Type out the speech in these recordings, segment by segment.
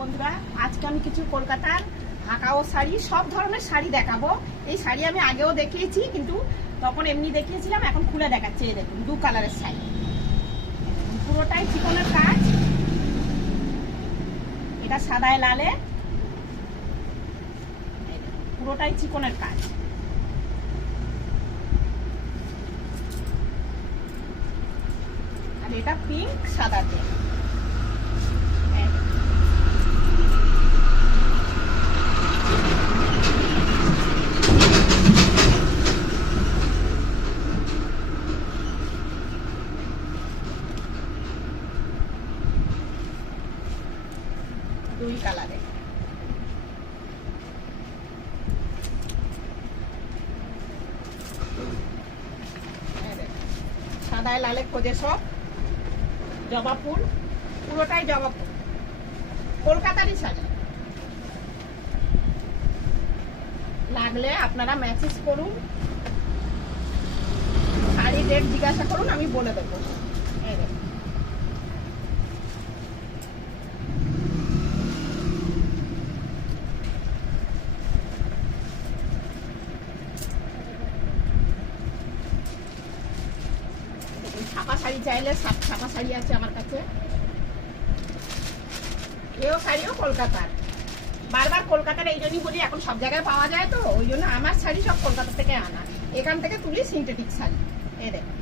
বন্ধুরা, আজকে আমি কিছু কলকাতার ঢাকাও শাড়ি, সব ধরনের শাড়ি দেখাবো। এই শাড়ি আমি আগেও দেখিয়েছি, কিন্তু তখন এমনি দেখিয়েছিলাম, এখন খুলে দেখাচ্ছি। এই দেখুন, দু কালারের শাড়ি, পুরোটাই চিকনের কাজ। এটা সাদায় লালে, পুরোটাই চিকনের কাজ। আর এটা পিঙ্ক সাদাতে। দুই কালারে, সাদায় লালে খোঁজে সব। জবা ফুল, পুরোটাই জবা ফুল, কলকাতারই শাড়ি। লাগলে আপনারা মেসেজ করুন, শাড়ি রেট জিজ্ঞাসা করুন, আমি বলে দেবো। ছাপা শাড়ি চাইলে ছাপা শাড়ি আছে আমার কাছে। এও শাড়িও কলকাতার। বারবার কলকাতার এই জন্যই বলি, এখন সব জায়গায় পাওয়া যায়, তো ওই জন্য আমার শাড়ি সব কলকাতা থেকে আনা। এখান থেকে তুলি সিনথেটিক শাড়ি। এই দেখুন,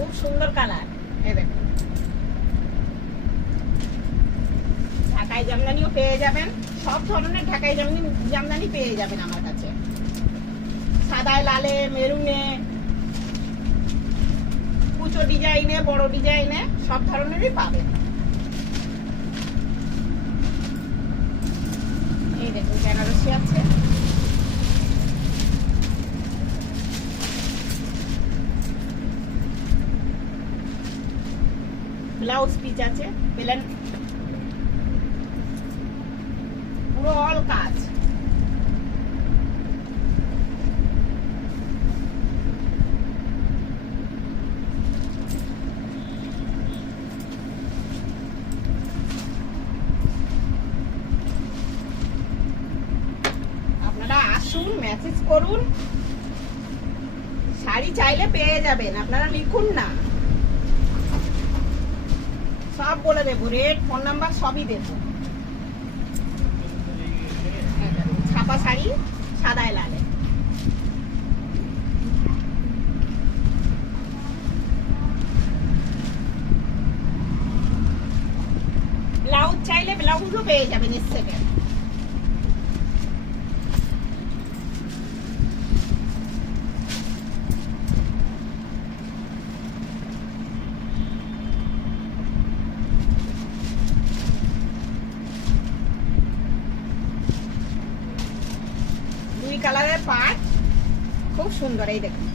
খুব সুন্দর কালার। এই দেখুন, ঢাকাই জামদানিও পেয়ে যাবেন, সব ধরনের ঢাকাই জামদানি পেয়ে যাবেন আমার কাছে। সাদায় লালে, মেরুনে, কুচো ডিজাইনে, বড় ডিজাইনে, সব ধরনেরই পাবেন। এই দেখুন, বেনারসি আছে, ব্লাউজ পিস আছে, প্লেন, পুরো অল কাজ। আপনারা আসুন, মেসেজ করুন, শাড়ি চাইলে পেয়ে যাবেন। আপনারা লিখুন না, সব বলে দেবো, রেট, ফোন নাম্বার সবই দেবো। ছাপা শাড়ি সাদায় লালে, ব্লাউজ চাইলে ব্লাউজও পেয়ে যাবেন এর থেকে। দুই কালারের পাট, খুব সুন্দর। এই দেখুন,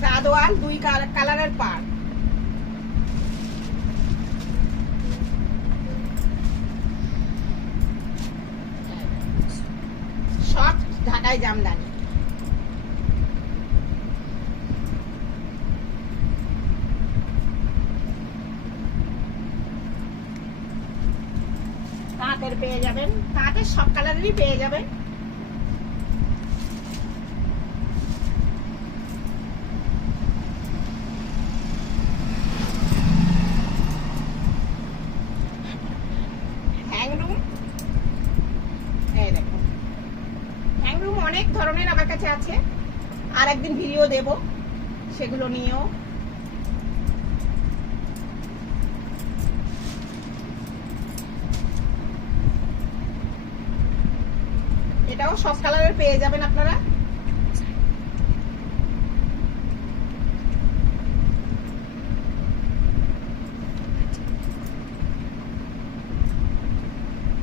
সাদোয়াল, দুই কালারের পাট। সব ঢাকাই জামদানি। তাঁতের পেয়ে যাবেন, তাঁতের সব কালারেরই পেয়ে যাবেন। হ্যাংরুম, এই দেখুন, হ্যাংরুম অনেক ধরনের আমার কাছে আছে, আর একদিন ভিডিও দেব সেগুলো নিয়েও। এটাও সব কালারের পেয়ে যাবেন আপনারা।